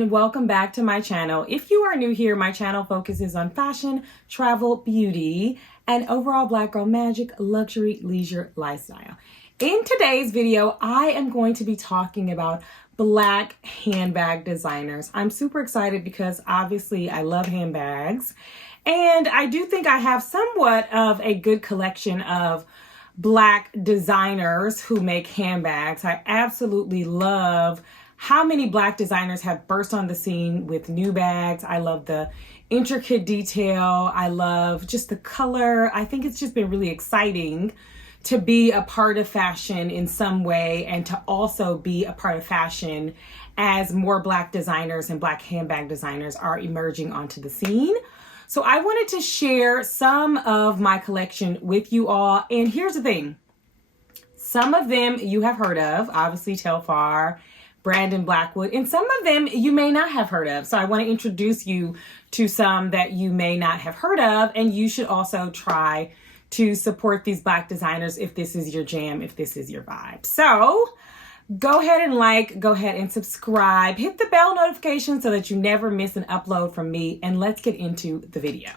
and welcome back to my channel. If you are new here, my channel focuses on fashion, travel, beauty, and overall Black girl magic, luxury, leisure, lifestyle. In today's video, I am going to be talking about Black handbag designers. I'm super excited because obviously I love handbags, and I do think I have somewhat of a good collection of Black designers who make handbags. I absolutely love how many Black designers have burst on the scene with new bags. I love the intricate detail. I love just the color. I think it's just been really exciting to be a part of fashion in some way, and to also be a part of fashion as more Black designers and Black handbag designers are emerging onto the scene. So I wanted to share some of my collection with you all. And here's the thing. Some of them you have heard of, obviously Telfar, Brandon Blackwood, and some of them you may not have heard of. So I want to introduce you to some that you may not have heard of, and you should also try to support these Black designers if this is your jam, if this is your vibe. So go ahead and like, go ahead and subscribe, hit the bell notification so that you never miss an upload from me, and let's get into the video.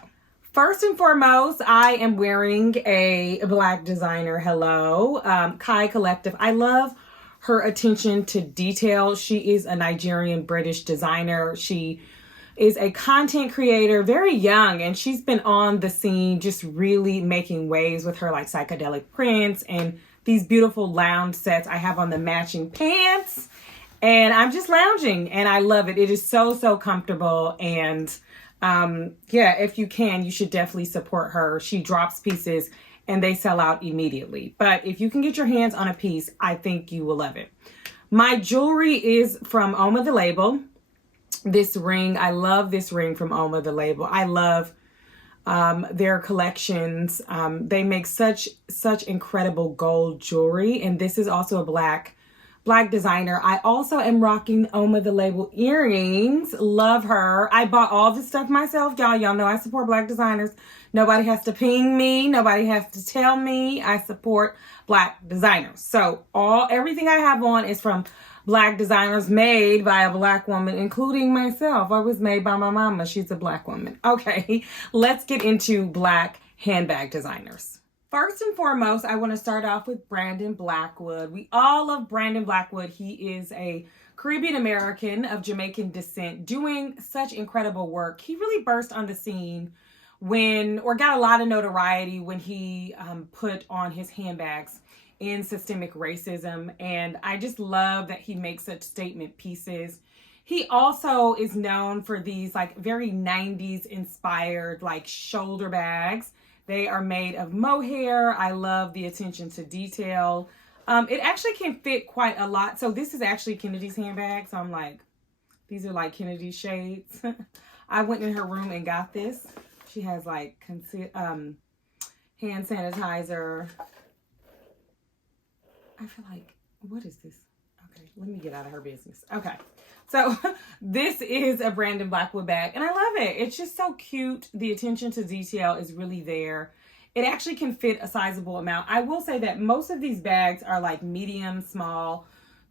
First and foremost, I am wearing a Black designer. Hello, Kai Collective. I love her attention to detail. She is a Nigerian British designer. She is a content creator, very young, and she's been on the scene just really making waves with her like psychedelic prints and these beautiful lounge sets. I have on the matching pants and I'm just lounging and I love it. It is so comfortable, and yeah, if you can, you should definitely support her. She drops pieces and they sell out immediately. But if you can get your hands on a piece, I think you will love it. My jewelry is from Oma the Label. This ring, I love this ring from Oma the Label. I love their collections. They make such incredible gold jewelry, and this is also a black designer. I also am rocking Oma the Label earrings. Love her. I bought all this stuff myself, y'all. Y'all know I support Black designers. Nobody has to ping me. Nobody has to tell me. I support Black designers. So everything I have on is from Black designers, made by a Black woman, including myself. I was made by my mama. She's a Black woman. Okay, let's get into Black handbag designers. First and foremost, I want to start off with Brandon Blackwood. We all love Brandon Blackwood. He is a Caribbean American of Jamaican descent doing such incredible work. He really burst on the scene got a lot of notoriety when he put on his handbags in systemic racism. And I just love that he makes such statement pieces. He also is known for these like very 90s inspired like shoulder bags. They are made of mohair. I love the attention to detail. It actually can fit quite a lot. So this is actually Kennedy's handbag. So I'm like, these are like Kennedy's shades. I went in her room and got this. She has like hand sanitizer. I feel like, what is this? Okay, let me get out of her business. Okay, so this is a Brandon Blackwood bag, and I love it. It's just so cute. The attention to detail is really there. It actually can fit a sizable amount. I will say that most of these bags are like medium, small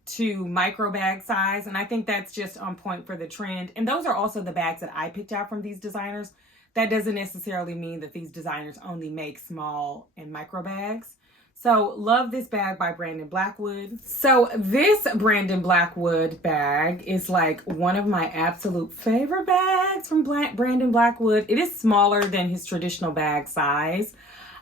to micro bag size, and I think that's just on point for the trend. And those are also the bags that I picked out from these designers. That doesn't necessarily mean that these designers only make small and micro bags. So love this bag by Brandon Blackwood. So this Brandon Blackwood bag is like one of my absolute favorite bags from Brandon Blackwood. It is smaller than his traditional bag size.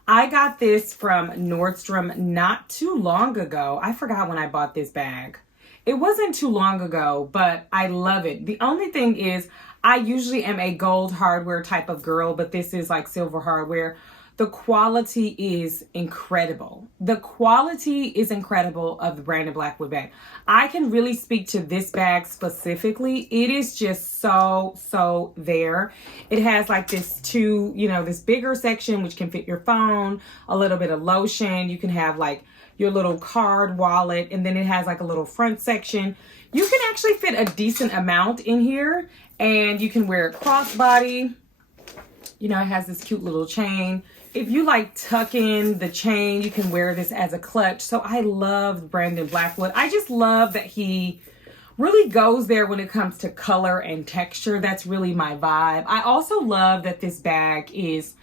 I got this from Nordstrom not too long ago. I forgot when I bought this bag. It wasn't too long ago, but I love it. The only thing is, I usually am a gold hardware type of girl, but this is like silver hardware. The quality is incredible. The quality is incredible of the Brandon Blackwood bag. I can really speak to this bag specifically. It is just so there. It has like this this bigger section which can fit your phone, a little bit of lotion. You can have like your little card wallet, and then it has like a little front section. You can actually fit a decent amount in here, and you can wear it crossbody. It has this cute little chain. If you like tuck in the chain, you can wear this as a clutch. So I love Brandon Blackwood. I just love that he really goes there when it comes to color and texture. That's really my vibe. I also love that this bag is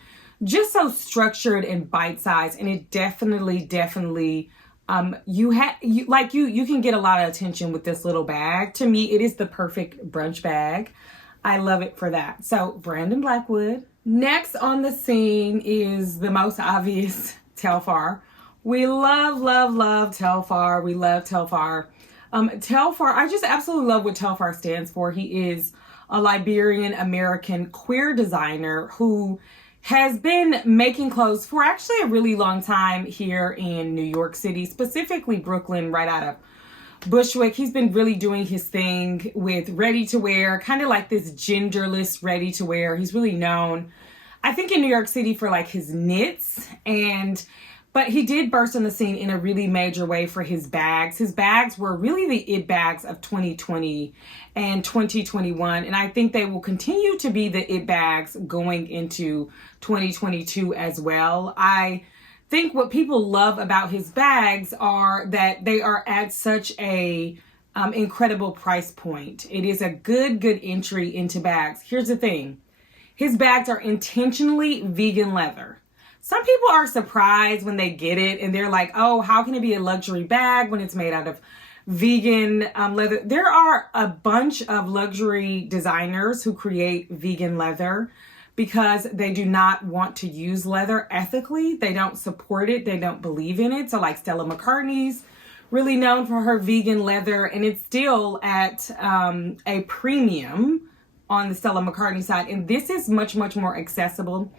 just so structured and bite-sized, and it definitely you can get a lot of attention with this little bag. To me, it is the perfect brunch bag. I love it for that. So Brandon Blackwood. Next on the scene is the most obvious, Telfar. We love Telfar. We love Telfar. Telfar, I just absolutely love what Telfar stands for. He is a Liberian American queer designer who has been making clothes for actually a really long time here in New York City, specifically Brooklyn, right out of Bushwick. He's been really doing his thing with ready to wear, kind of like this genderless ready to wear. He's really known, I think, in New York City for like his knits, but he did burst on the scene in a really major way for his bags. His bags were really the it bags of 2020 and 2021. And I think they will continue to be the it bags going into 2022 as well. I think what people love about his bags are that they are at such a incredible price point. It is a good entry into bags. Here's the thing. His bags are intentionally vegan leather. Some people are surprised when they get it and they're like, oh, how can it be a luxury bag when it's made out of vegan leather? There are a bunch of luxury designers who create vegan leather because they do not want to use leather ethically. They don't support it. They don't believe in it. So like Stella McCartney's really known for her vegan leather, and it's still at a premium on the Stella McCartney side. And this is much more accessible.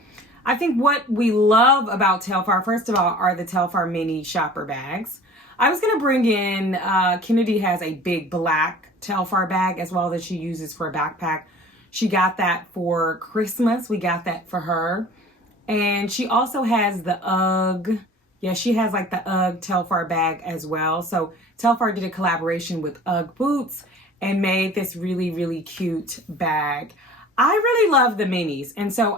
I think what we love about Telfar, first of all, are the Telfar mini shopper bags. I was going to bring in, Kennedy has a big black Telfar bag as well that she uses for a backpack. She got that for Christmas. We got that for her. And she also has the UGG. Yeah, she has like the UGG Telfar bag as well. So Telfar did a collaboration with UGG boots and made this really cute bag. I really love the minis. And so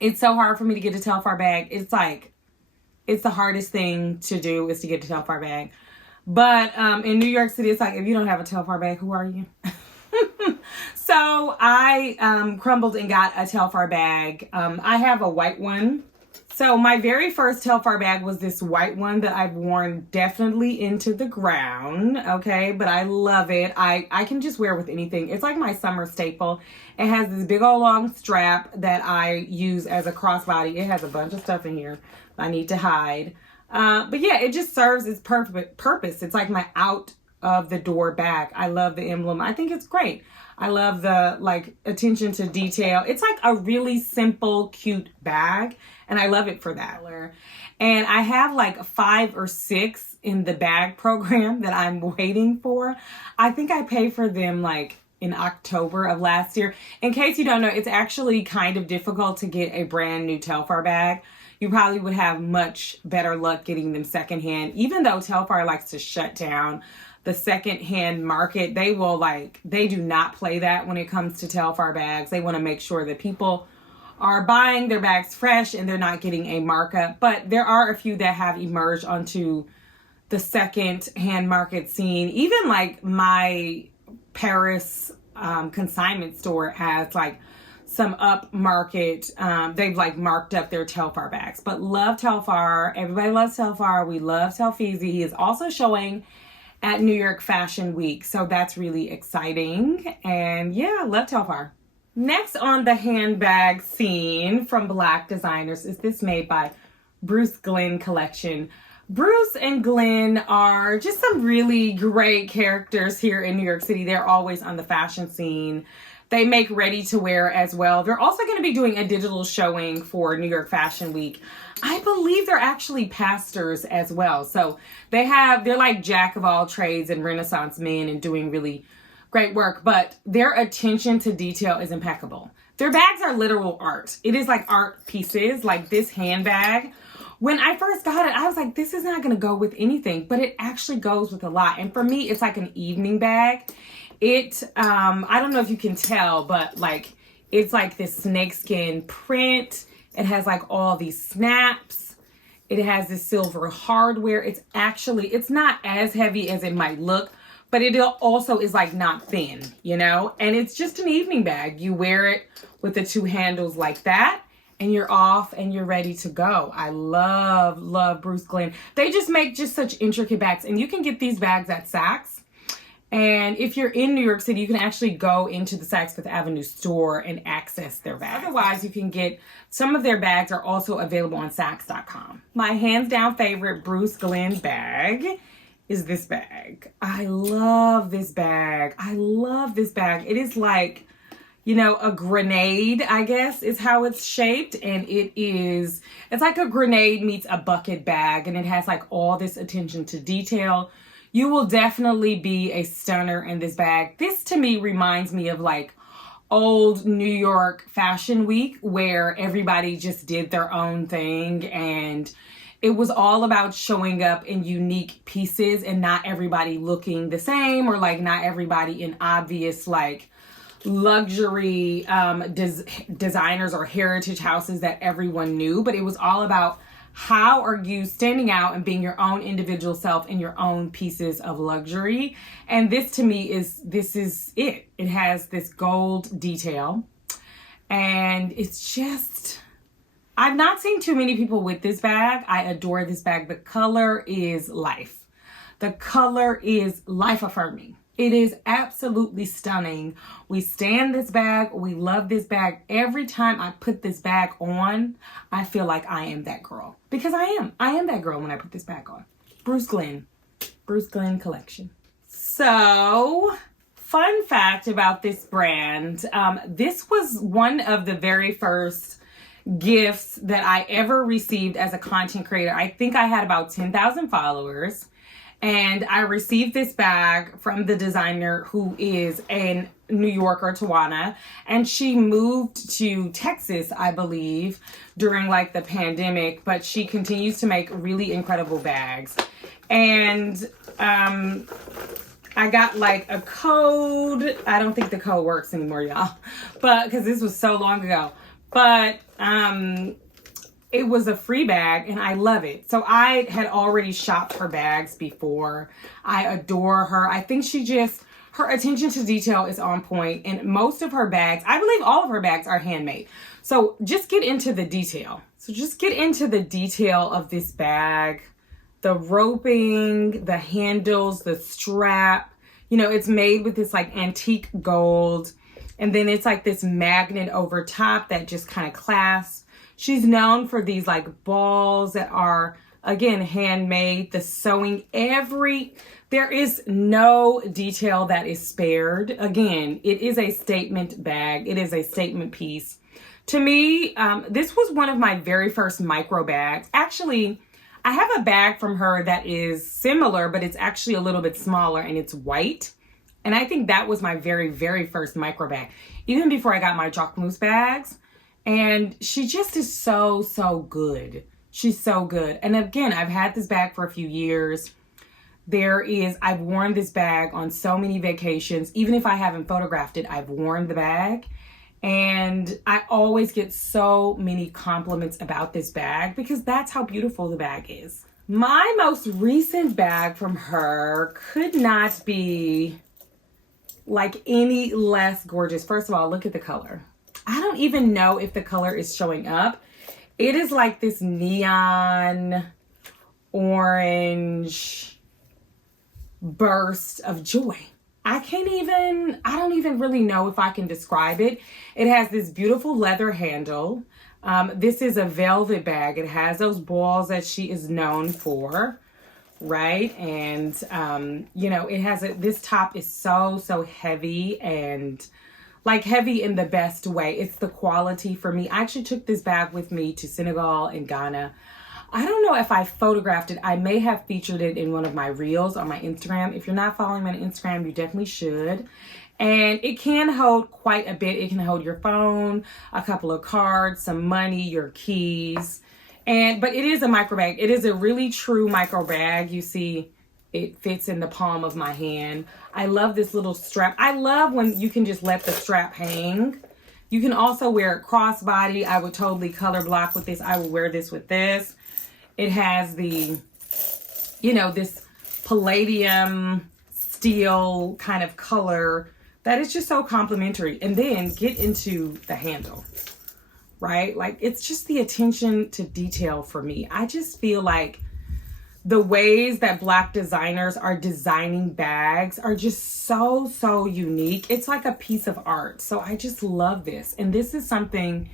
it's so hard for me to get a Telfar bag. It's the hardest thing to do is to get a Telfar bag. But in New York City, it's like, if you don't have a Telfar bag, who are you? So I crumbled and got a Telfar bag. I have a white one. So my very first Telfar bag was this white one that I've worn definitely into the ground, okay? But I love it. I can just wear it with anything. It's like my summer staple. It has this big old long strap that I use as a crossbody. It has a bunch of stuff in here I need to hide. But yeah, it just serves its purpose. It's like my out of the door bag. I love the emblem. I think it's great. I love the like attention to detail. It's like a really simple, cute bag, and I love it for that. And I have like 5 or 6 in the bag program that I'm waiting for. I think I paid for them like in October of last year. In case you don't know, it's actually kind of difficult to get a brand new Telfar bag. You probably would have much better luck getting them secondhand, even though Telfar likes to shut down the secondhand market. They do not play that when it comes to Telfar bags. They want to make sure that people are buying their bags fresh and they're not getting a markup. But there are a few that have emerged onto the second-hand market scene. Even like my Paris consignment store has like some up market. They've like marked up their Telfar bags. But love Telfar. Everybody loves Telfar. We love Telfeezy. He is also showing at New York Fashion Week. So that's really exciting. And yeah, love Telfar. Next on the handbag scene from Black Designers is this made by Bruce Glen collection. Bruce and Glen are just some really great characters here in New York City. They're always on the fashion scene. They make ready to wear as well. They're also going to be doing a digital showing for New York Fashion Week. I believe they're actually pastors as well. So they're like jack of all trades and Renaissance men and doing really great work, but their attention to detail is impeccable. Their bags are literal art. It is like art pieces, like this handbag. When I first got it, I was like, this is not going to go with anything, but it actually goes with a lot. And for me, it's like an evening bag. I don't know if you can tell, but like, it's like this snakeskin print. It has like all these snaps. It has this silver hardware. It's not as heavy as it might look, but but it also is like not thin, you know? And it's just an evening bag. You wear it with the two handles like that, and you're off and you're ready to go. I love Bruce Glen. They just make just such intricate bags, and you can get these bags at Saks. And if you're in New York City, you can actually go into the Saks Fifth Avenue store and access their bags. Otherwise, you can get some of their bags are also available on Saks.com. My hands down favorite Bruce Glen bag is this bag. I love this bag. I love this bag. It is like, you know, a grenade, I guess, is how it's shaped. And it's like a grenade meets a bucket bag. And it has like all this attention to detail. You will definitely be a stunner in this bag. This to me reminds me of like old New York Fashion Week, where everybody just did their own thing. And it was all about showing up in unique pieces and not everybody looking the same, or like not everybody in obvious like luxury designers or heritage houses that everyone knew. But it was all about how are you standing out and being your own individual self in your own pieces of luxury. And this to me is it. It has this gold detail, and it's just, I've not seen too many people with this bag. I adore this bag. The color is life. The color is life affirming. It is absolutely stunning. We stand this bag. We love this bag. Every time I put this bag on, I feel like I am that girl. Because I am. I am that girl when I put this bag on. Bruce Glen. Bruce Glen collection. So, fun fact about this brand. This was one of the very first gifts that I ever received as a content creator. I think I had about 10,000 followers. And I received this bag from the designer who is a New Yorker, Tawanna, and she moved to Texas, I believe, during like the pandemic, but she continues to make really incredible bags. And I got like a code. I don't think the code works anymore, y'all, but because this was so long ago. But it was a free bag, and I love it. So I had already shopped her bags before. I adore her. I think her attention to detail is on point, and most of her bags, I believe all of her bags are handmade. So just get into the detail. So just get into the detail of this bag. The roping, the handles, the strap. You know, it's made with this like antique gold, and then it's like this magnet over top that just kind of clasps. She's known for these like balls that are, again, handmade, the sewing, there is no detail that is spared. Again, it is a statement bag. It is a statement piece. To me, this was one of my very first micro bags. Actually, I have a bag from her that is similar, but it's actually a little bit smaller, and it's white. And I think that was my very, very first micro bag, even before I got my Jacquemus bags. And she just is so, so good. She's so good. And again, I've had this bag for a few years. I've worn this bag on so many vacations. Even if I haven't photographed it, I've worn the bag. And I always get so many compliments about this bag because that's how beautiful the bag is. My most recent bag from her could not be like any less gorgeous. First of all, look at the color. I don't even know if the color is showing up. It is like this neon orange burst of joy. I don't even really know if I can describe it. It has this beautiful leather handle. This is a velvet bag. It has those balls that she is known for, right? And, you know, this top is so, so heavy, and like heavy in the best way. It's the quality for me. I actually took this bag with me to Senegal and Ghana. I don't know if I photographed it. I may have featured it in one of my reels on my Instagram. If you're not following me on Instagram, you definitely should. And it can hold quite a bit. It can hold your phone, a couple of cards, some money, your keys. But it is a micro bag. It is a really true micro bag. You see, it fits in the palm of my hand. I love this little strap. I love when you can just let the strap hang. You can also wear it crossbody. I would totally color block with this. I would wear this with this. It has the, you know, this palladium steel kind of color that is just so complimentary. And then get into the handle, right? Like, it's just the attention to detail for me. I just feel like the ways that Black designers are designing bags are just so unique. It's like a piece of art. So I just love this. And this is something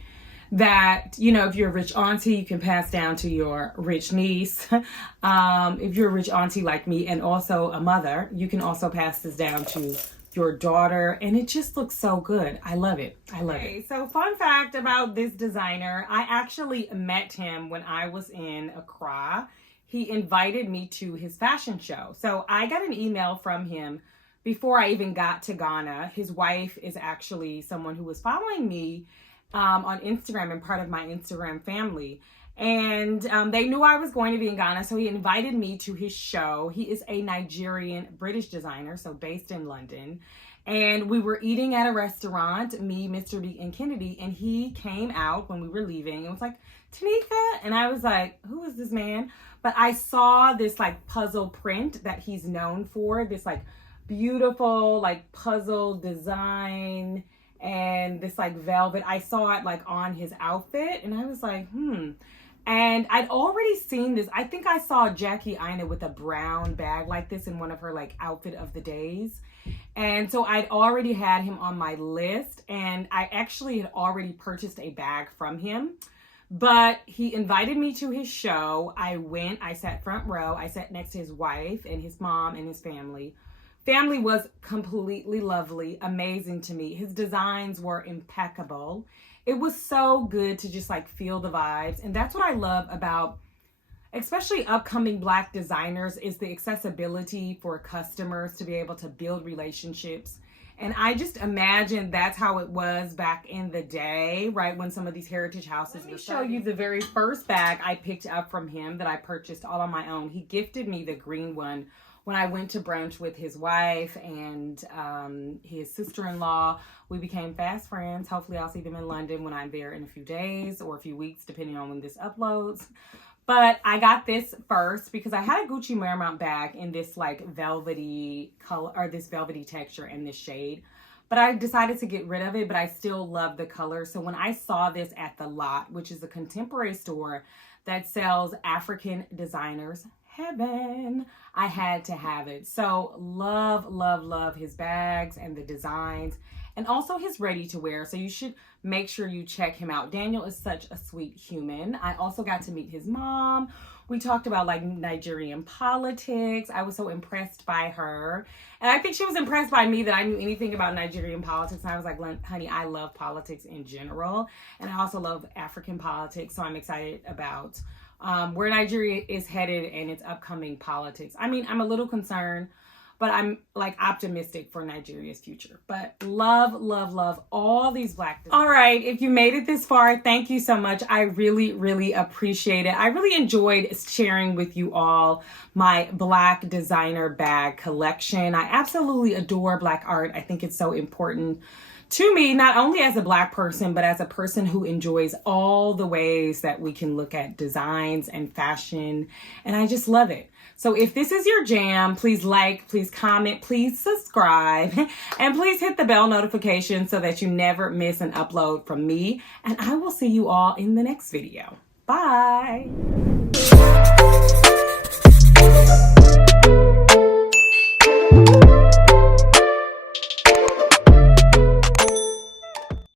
that, you know, if you're a rich auntie, you can pass down to your rich niece. If you're a rich auntie like me and also a mother, you can also pass this down to your daughter, and it just looks so good. I love it. I love it. So fun fact about this designer, I actually met him when I was in Accra. He invited me to his fashion show. So I got an email from him before I even got to Ghana. His wife is actually someone who was following me on Instagram and part of my Instagram family. And they knew I was going to be in Ghana, so he invited me to his show. He is a Nigerian British designer, so based in London. And we were eating at a restaurant, me, Mr. B, and Kennedy, and he came out when we were leaving and was like, Tanika? And I was like, who is this man? But I saw this like puzzle print that he's known for, this like beautiful like puzzle design and this like velvet. I saw it like on his outfit and I was like, And I'd already seen this. I think I saw Jackie Aina with a brown bag like this in one of her like outfit of the days. And so I'd already had him on my list, and I actually had already purchased a bag from him. But he invited me to his show. I went, I sat front row. I sat next to his wife and his mom and his family. Family was completely lovely, amazing to me. His designs were impeccable. It was so good to just like feel the vibes. And that's what I love about especially upcoming Black designers, is the accessibility for customers to be able to build relationships. And I just imagine that's how it was back in the day, right? When some of these heritage houses. Let me show you the very first bag I picked up from him that I purchased all on my own. He gifted me the green one when I went to brunch with his wife and his sister-in-law. We became fast friends. Hopefully I'll see them in London when I'm there in a few days or a few weeks, depending on when this uploads. But I got this first because I had a Gucci Marmont bag in this like velvety color, or this velvety texture in this shade. But I decided to get rid of it, but I still love the color. So when I saw this at The Lot, which is a contemporary store that sells African designers, heaven, I had to have it. So love, love, love his bags and the designs, and also his ready to wear. So you should make sure you check him out. Daniel is such a sweet human. I also got to meet his mom. We talked about like Nigerian politics. I was so impressed by her. And I think she was impressed by me that I knew anything about Nigerian politics. And I was like, honey, I love politics in general. And I also love African politics. So I'm excited about where Nigeria is headed and its upcoming politics. I mean, I'm a little concerned, but I'm like optimistic for Nigeria's future. But love, love, love all these Black designers. All right, if you made it this far, thank you so much. I really, really appreciate it. I really enjoyed sharing with you all my Black designer bag collection. I absolutely adore Black art. I think it's so important to me, not only as a Black person, but as a person who enjoys all the ways that we can look at designs and fashion. And I just love it. So if this is your jam, please like, please comment, please subscribe, and please hit the bell notification so that you never miss an upload from me. And I will see you all in the next video. Bye.